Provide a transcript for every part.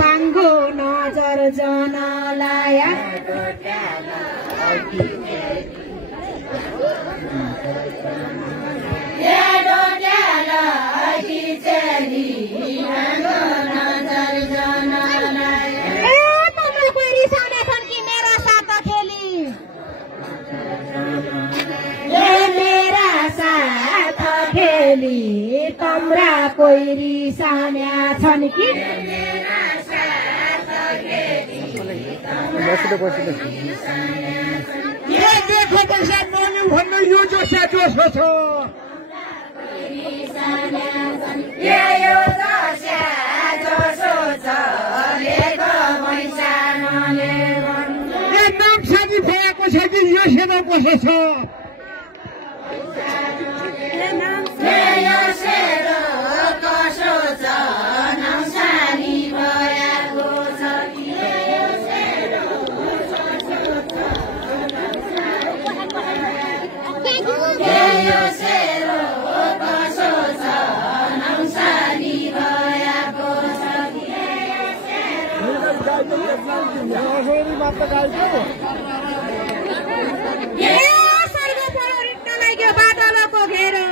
बाङ्गो नजर जनलाया तम्रा कोइरी सान्या छन् कि यो जोसा जोसो छ नाम्सानी भएको छ कि यो सेना बसेको छ बादलको घेरो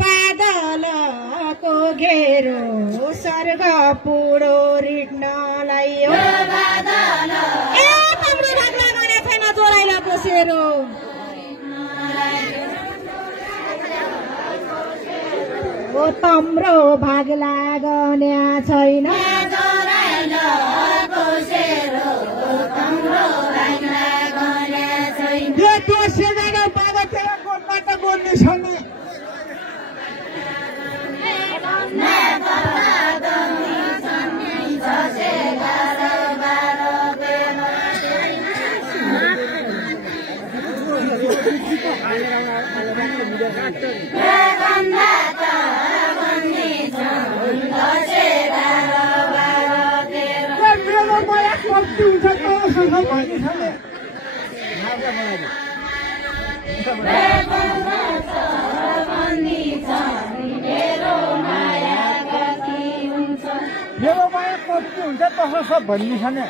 बादलको घेरो सर्ग पुडो रिट्नलाई तम्रो भाग्ला गरे छैन जोराइला बसेरो ओ तम्रो भाग्ला गन्या छैन सब भन्ने छ नि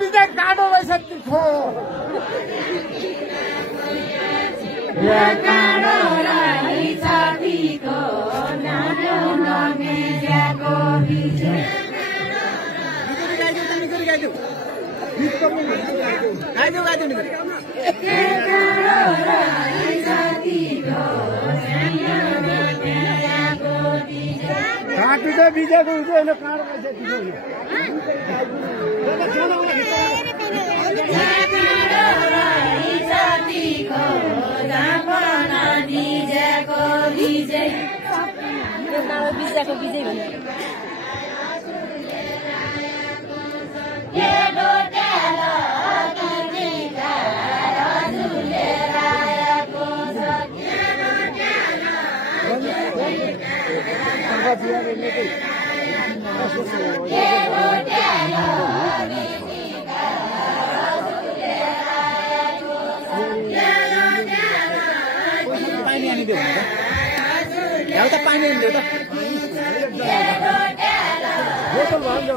बिजय काडो रहेछ तिखो काडो रहेछ तिखो नानो नमेजाको बिजय काटु त बिजयको होइन काँडो बिजयको बिजय भन्यो पानी आनिदियो एउटा पानी आनिदियो त बोतल भयो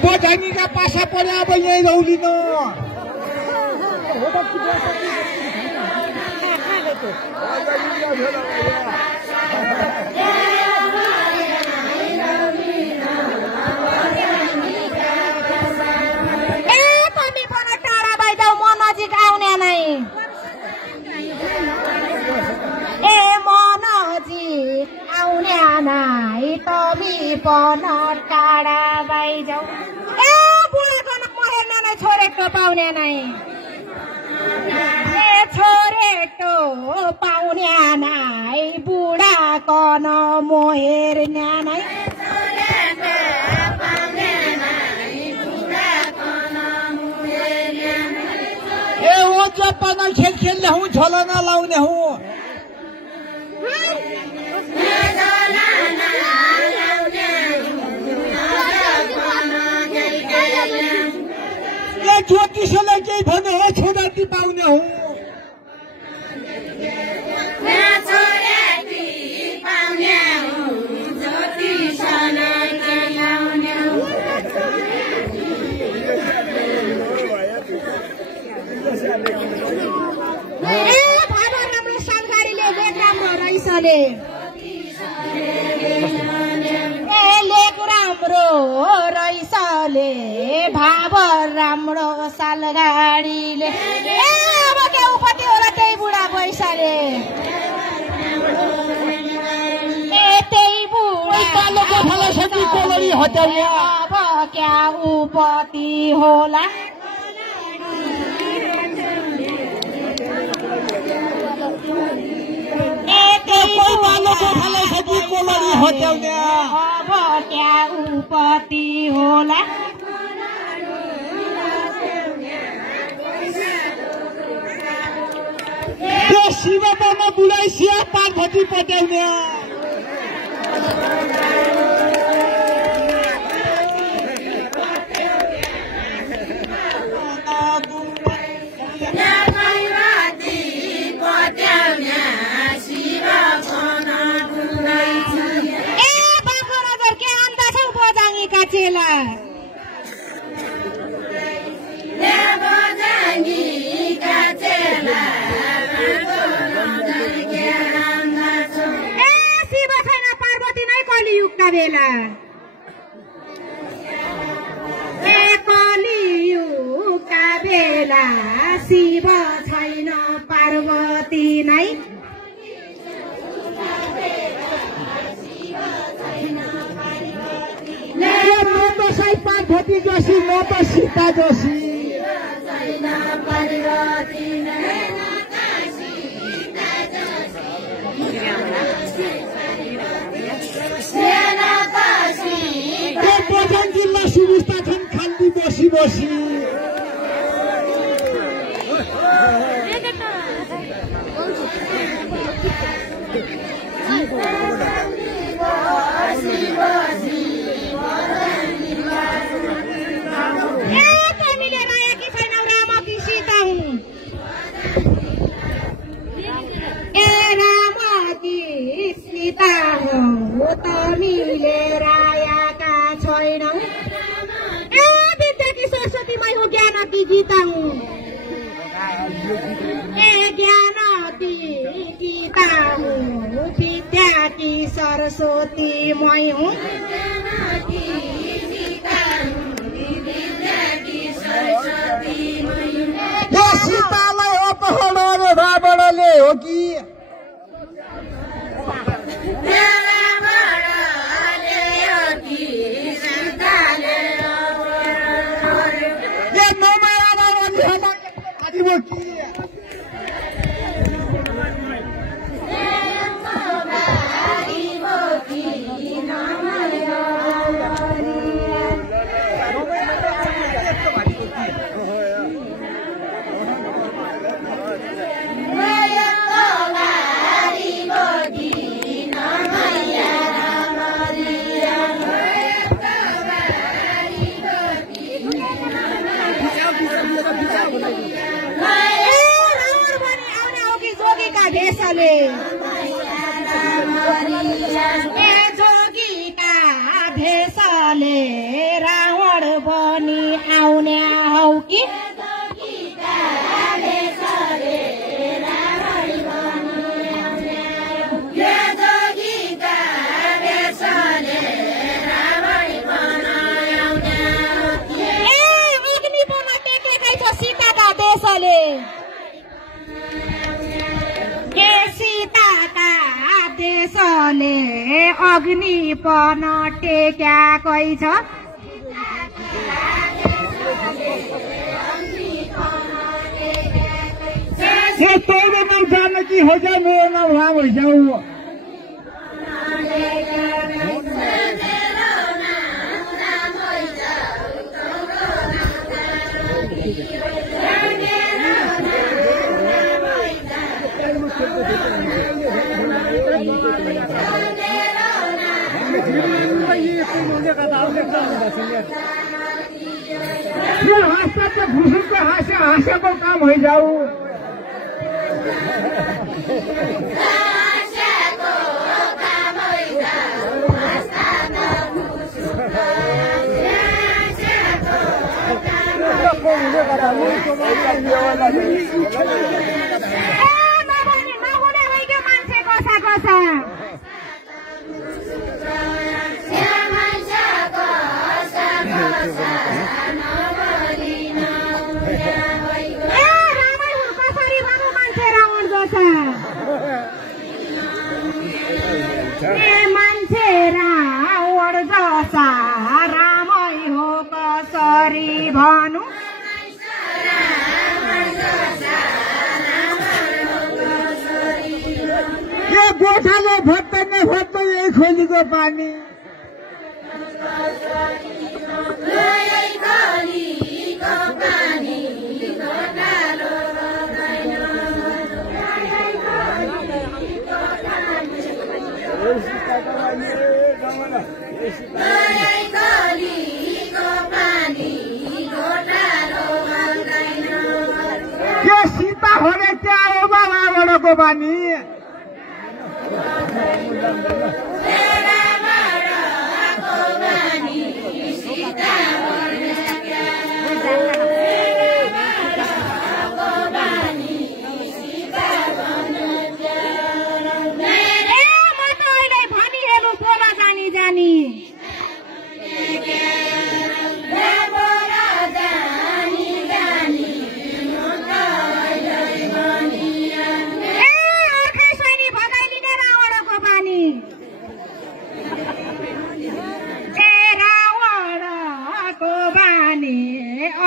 बजानीका पासा पर्यो अब यहीँ रौलिन तिमी पनि टाढा भइजाऊ म नजिक आउने नै ए म नजिक आउने नै त पन टाढा बाइजाऊ ए बुढाको म हेर्न नै छोरेटो पाउने नै ए छोरेटो पाउने नै बुढाको न म हेर्न नै ए वो जपना खेल खेल्ने हूँ झोलना लाउने हूँ ये ज्योतिषलाई केही भने हो छोराटी पाउने हूँ राम्रो रैसले भाव राम्रो सालगाडीले ए अब के उपति होला त्यही बुढा पैसाले ए त्यही बुढा कोलरी हटाउने अब क्या उपति होला कोलरी हटाउने अब क्या उपति होला शिवमा बुढाइ सिया पार्वती पट्याउने चेला शिव छैन पार्वती नै कलियुगका बेला कलियुगका बेला शिव छैन पार्वती नै पार्वती जोशी म त सीता जोशी बझाङ जिल्ला सुविस्ता छन् खाल्टी बसी बसी मिलेर आएका छैनौ ए विद्याकी सरस्वतीमै हो ज्ञानती गीता हुँ ए ज्ञानती गीता हुँ विद्याकी सरस्वतीमै हुँ सीतालाई अपहरण रावणले हो कि जोगीका भेषले रावण बनी आउने हौ कि अग्नि पन टेकेकै छ सीताका देशले सीताका देशले अग्नि पन टेक्याकै छ तेरो नाम जानकी हो जा मेरो नाम राम हो जाऊ हाँस्दा त घुसुरको हाँसेको काम होइजाऊ मान्छे रावण जसा रामै हो कसरी भनु यो गोठाले भत्तने भत्त यही खोलीको पानी के सीता हो रे क्या हो बाबाको पानी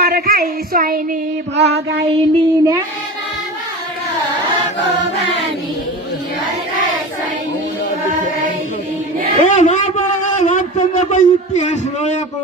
अर्खाई स्वाइनी भगाइलिने रामचन्द्रको इतिहास रहेको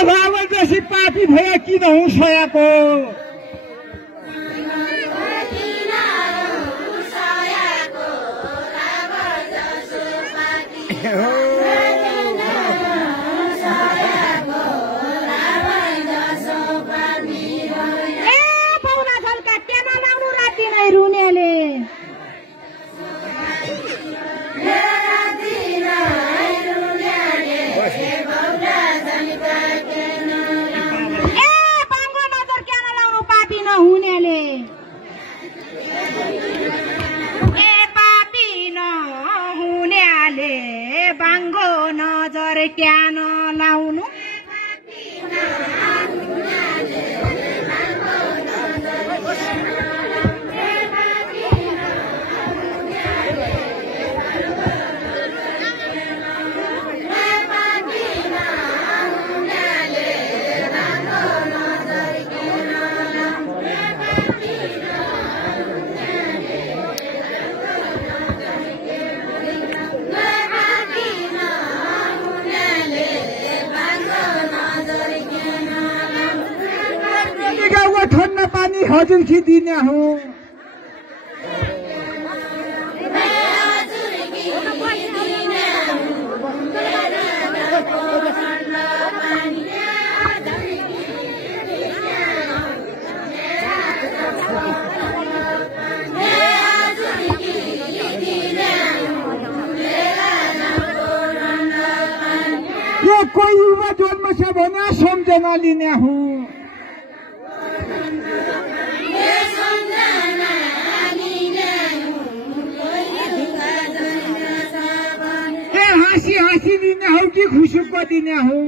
रावण जैसी पापी भए किन हुँ सयाको पाउना झल्का टेमा लाउनु राति नै रुनेले बाङ्गो नजर क्यान लाउनु ठन्डा पानी हजुर की दिने हूँ ये कोई युवा जन्म से बना समझना लिने हूँ दिने हौ कि खुसुको दिने हौ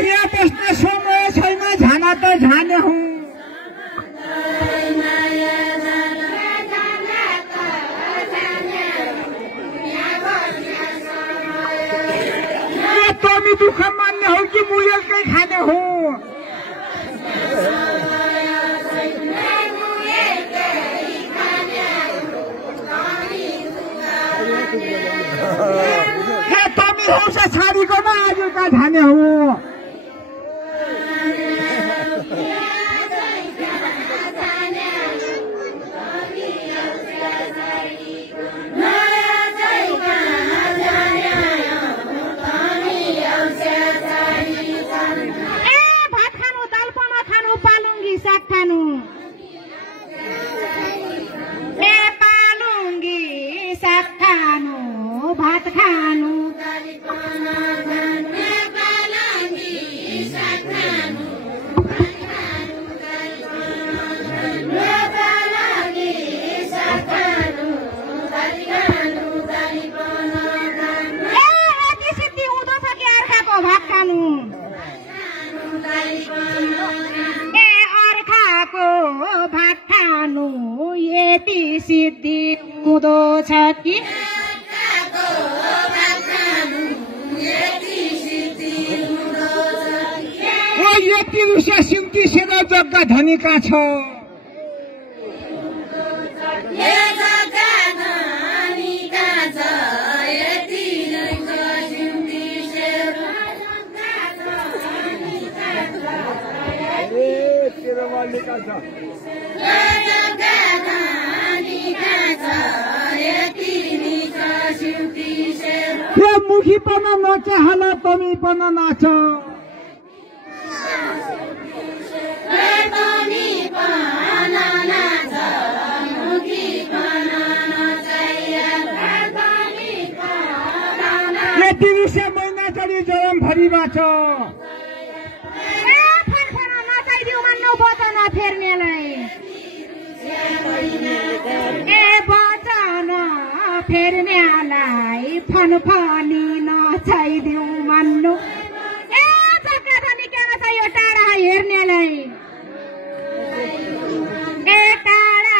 यहाँ बस्ने समय छैन झाना त झाने हौ तमी दुःख मान्ने हौ कि मुयलकै खाने हो तमी हौस छाडीको न आजका खाने हो भात खानु सिद्धि हुँदो छ कि अर्खाको भात खानु अर्खाको भात खानु यति सिद्धि हुँदो छ कि यति रुसिया सिम्ती सेना जग्गा धनीका छ मुखी पन नचे हला तमी पन नाच तिरुसे महिना चढी जरम भरिमा छ नचाइदिउ मान्नु वचन फेर्नेलाई वचन फेर्नेलाई फनफनी नचाइदिउ मान्नु जग्गा धनी के नचाहियो टाढा हेर्नेलाई टाढा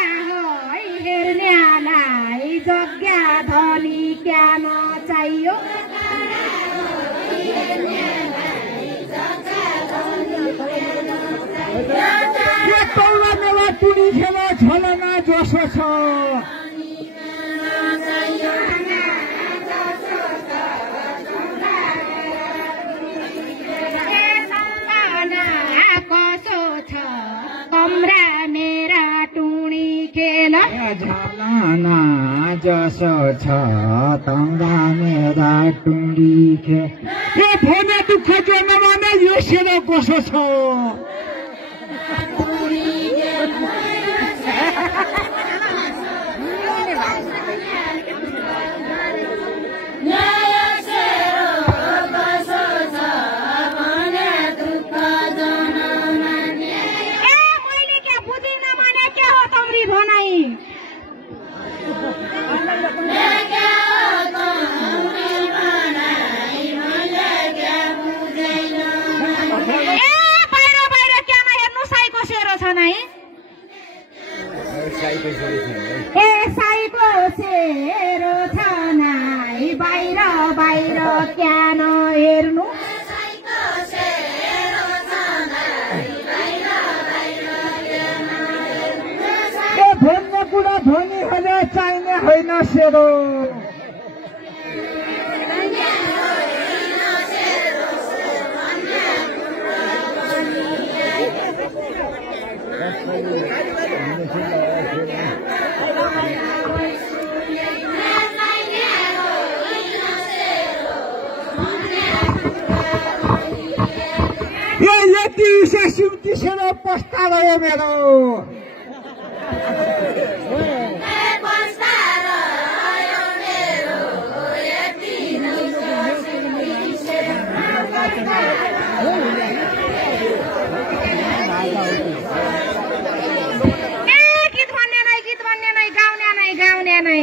हेर्नेलाई जग्गा धनी क्या नचाहियो टुनी खेल छलना जसो छ कसो छ कमरा मेरा टुनी खेल झलना जसो छ कमरा मेरा टुनी खेल फोने दुःख जोड्नमा यो सेवा कसो छ साईको सेरो छ नाइ बाहिर बाहिर क्या नहेर्नु भन्ने बुढा धनी भने चाहिने होइन सेरो यति सिउती सेरो पस्ता रह्यो मेरो गीत भन्ने नै गाउने नै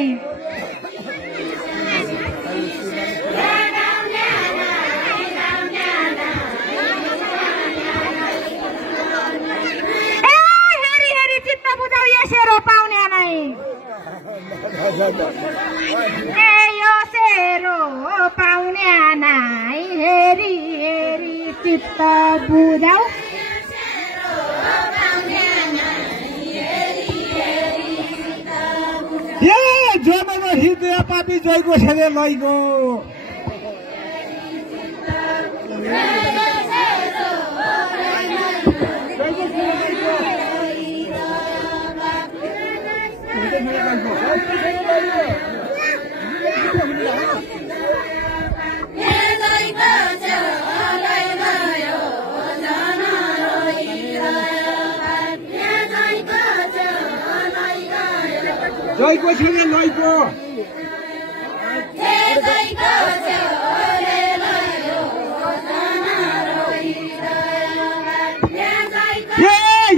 यो सेरो पाउने नाइ हेरी हेरी चित्त बुझाउ जमन हृदय पापी जयको छेले लैगो जयको छेले लैगो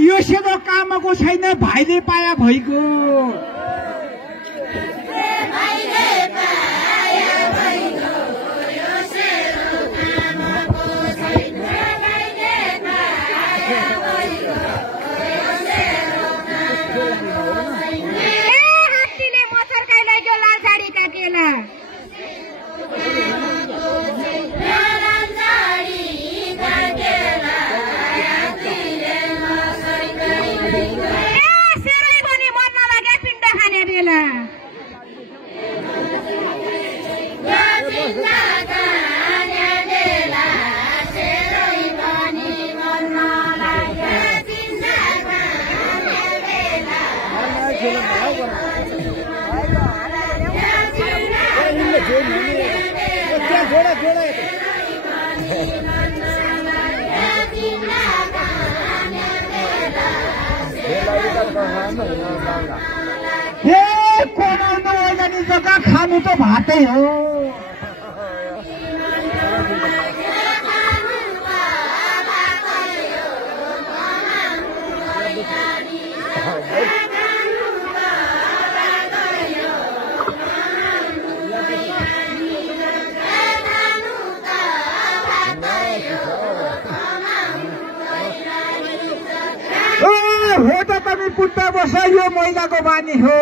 यो सेवा कामको छैन भाइले पाया भइगो जग्गा खानु त भातै हो हो त तपाईँ पुट्टा बस यो महिलाको बानी हो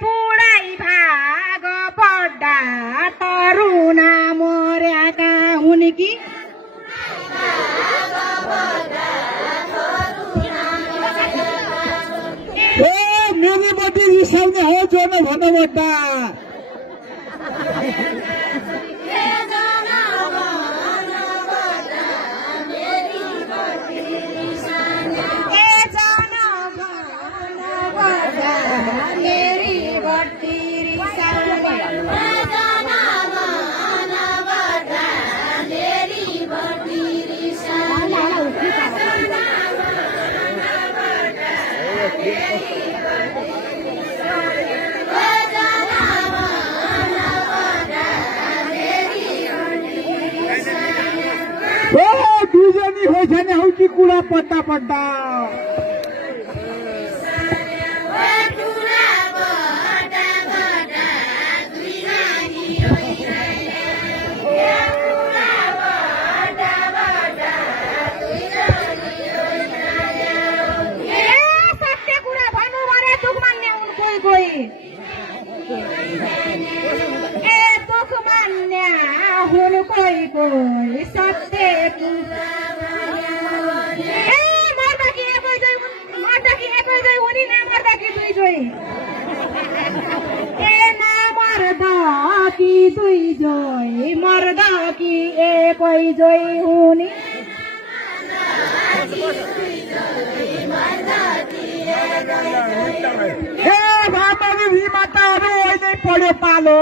बुढाई भाग पड्डा तरुणा मर्याका हुन् कि मेरीपट्टि रिसाउने हो जो भन्नुपर्दा मेरी बट्टी रिसाले दुईजनी हो छैन हौ कि कुरा पट्टा पट्टा मर्दा कि एकै जोई हुने हे भामाले माताहरू अहिले पढ्यो पालो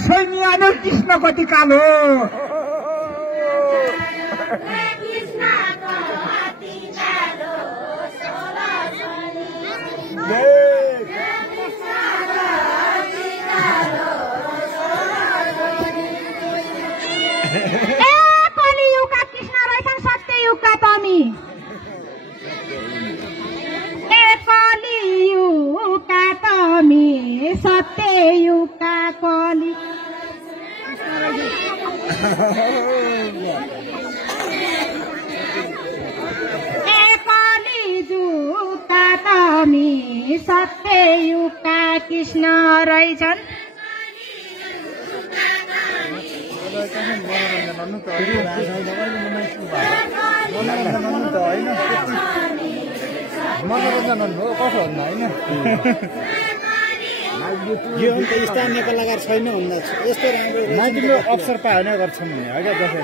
सैन्यानु कृष्ण कति कालो कलियुगका कृष्ण रहेछन् सत्ययुगका तमी कलियुगका तमी सत्ययुगका कली कलिजुगका तमी सत्ययुगका कृष्ण रहेछन् मनोरञ्जन हो कसो भन्दा होइन यो त स्थानीय कलाकार छैन भन्दा यस्तो राम्रो मान्छेले अवसर पाएन गर्छन् भने होइन जस्तै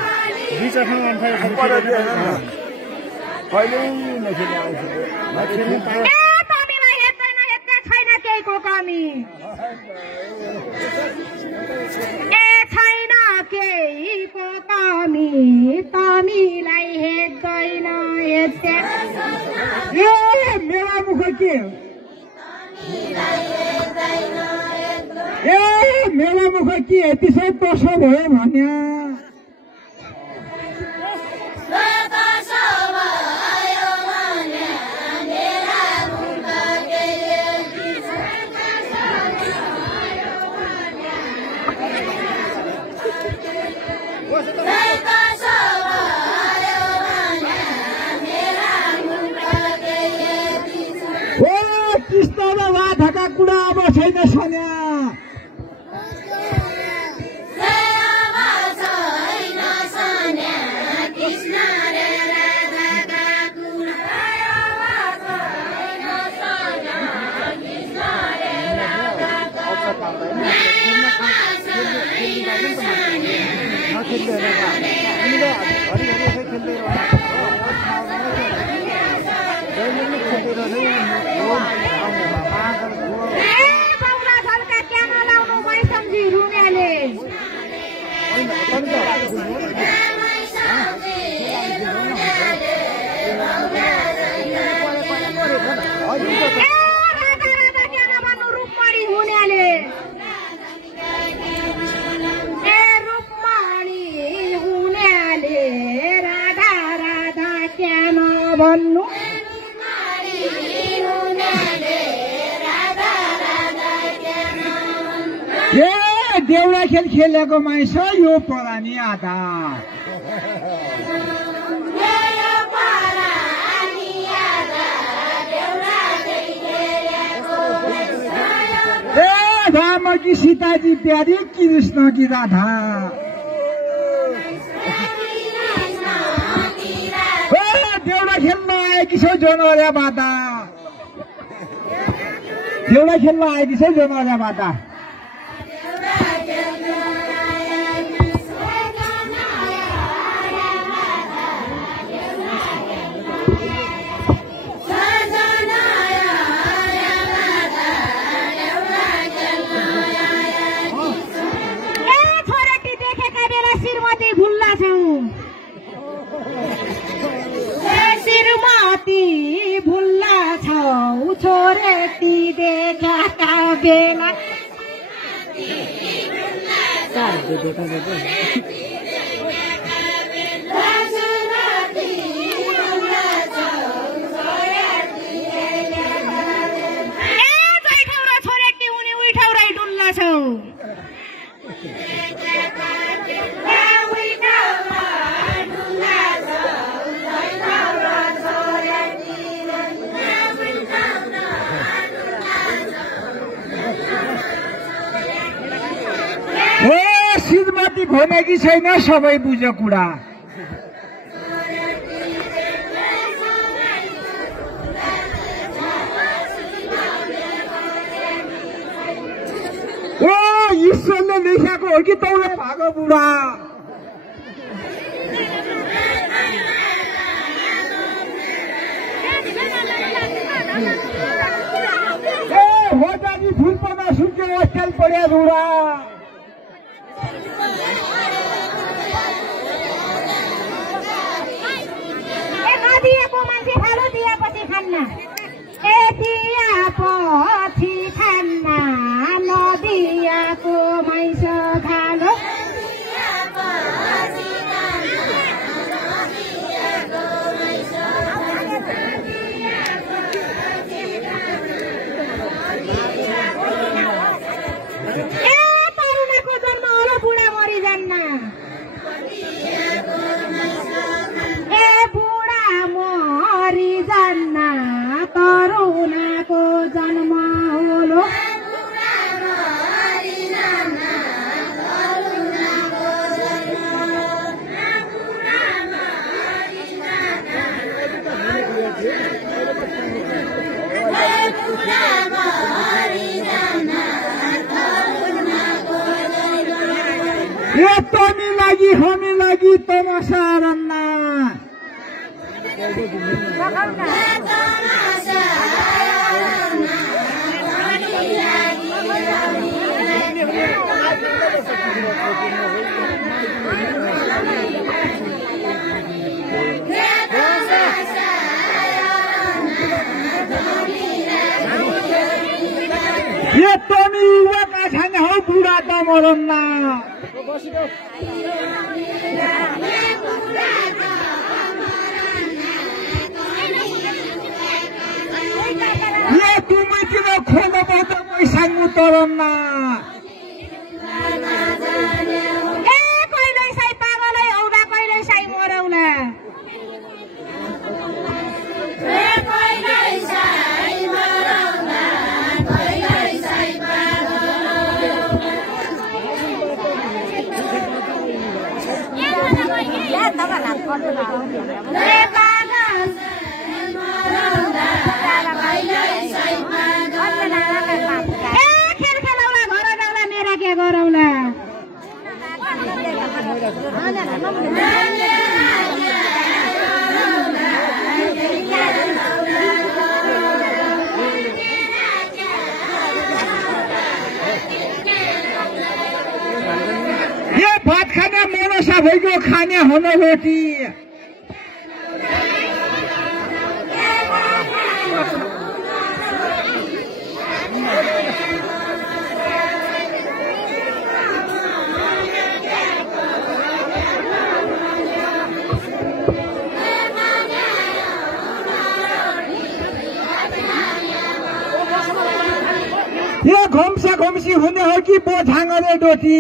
दुई चारसँग छैन केहीको कमी छैन केहीको कमी तमीलाई हेर्दैन मेरा मुख के मेरा मुख के त्यसै तसो भयो भन्या ढाका कुरा अब छैन सन्या भन्नु देउडा खेल खेलेको माइस यो परानी आधा राम की सीता जी प्यारी कृष्ण की राधा आएकी छौ जनवरिया बाटा देउडा खेल्न आएकी छौ जनवरिया बाटा श्रीमती भुल्ला छौ छोरेटी देखाका बेला छोरेटी उनी उही ठाउँ डुल्ला छौ श्रीमती भनेकी छैन सबै बुझ कुरा ओ ईश्वरले लेखेको हो कि तौले भागो बुढा हो जानी फुलपमा सुन्के अस्थाल पढ्या बुढा दिएको मान्छे खानु दिएपछि खान्न दिएपछि खान्न नदिएको मैस खानु तरुणाको जन्म होला बुढा मरि जान्न मरि जान्न तरुणाको जन्म होलो यो तमी लागि हामी लागि तमासा रन्ना यो तमी युवाका छैन हौ बुढा त मरन्ना ये तुम्हें किन खोल्नबाट पैसा तरन्ना कहिले साई पागलै औडा कहिले साई मरौला खेल खेलौला घर जाउला मेरा के गरौला ये भात खाने मनसा भइगयो खाने हुन रोटी ये घम्सा घम्सी हुने हो कि बोझाङले डोटी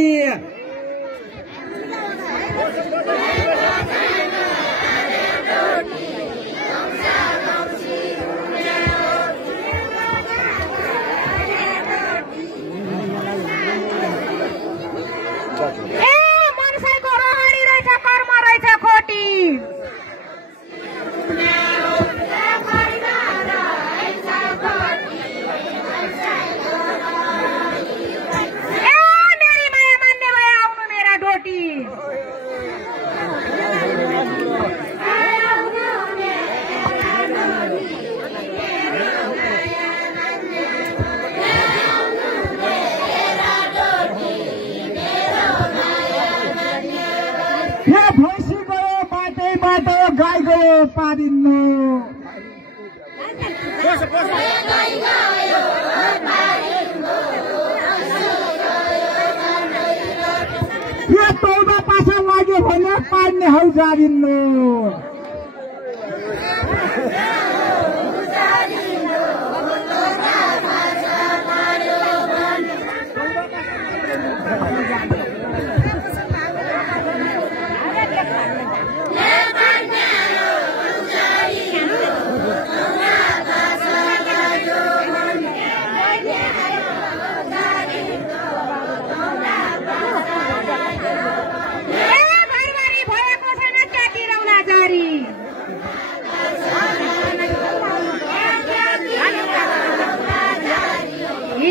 मनसाईको रहरी रहेछ कर्म रहेछ खोटी भैँसी गयो बाटैबाट गाई गयो पारिन्नु यो 14 पासा लाग्यो भने पार्ने हौ जारिन्नु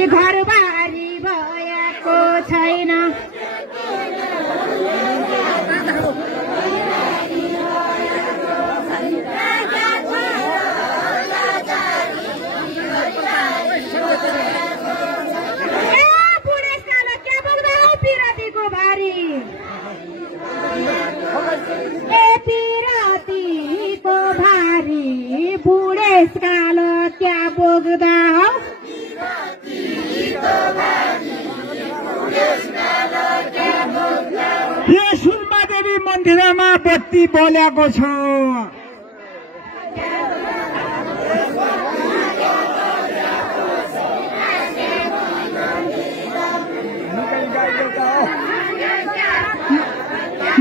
घरबारी भएको छैन बुढेसकालो के बोल्दै हौ पिरातीको भारी पिरातीको भारी बुढेसकालो क्या बोक्दा हौ यो सुनमादेवी मन्दिरमा बत्ती बलेको छ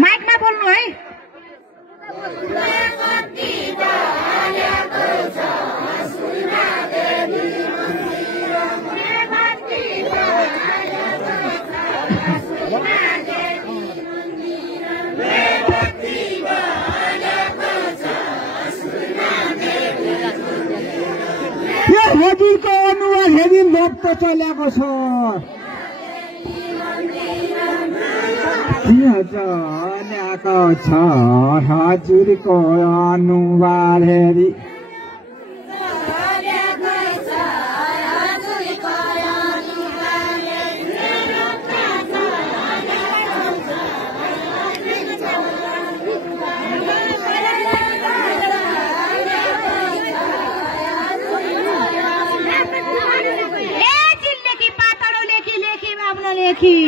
माइकमा बोल्नु है हजुरको अनुहार हेरी लोभ त चलेको छ चलेको छ हजुरको अनुहार हेरी लेखी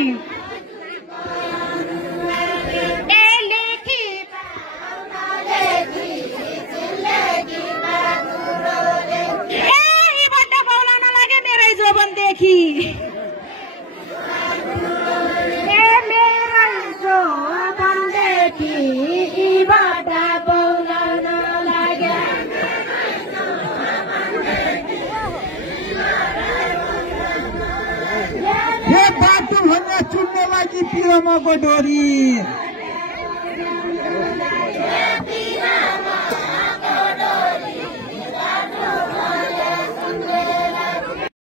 मेरै जोबन देखी चुन्ने लागि पिरोमाको डोरी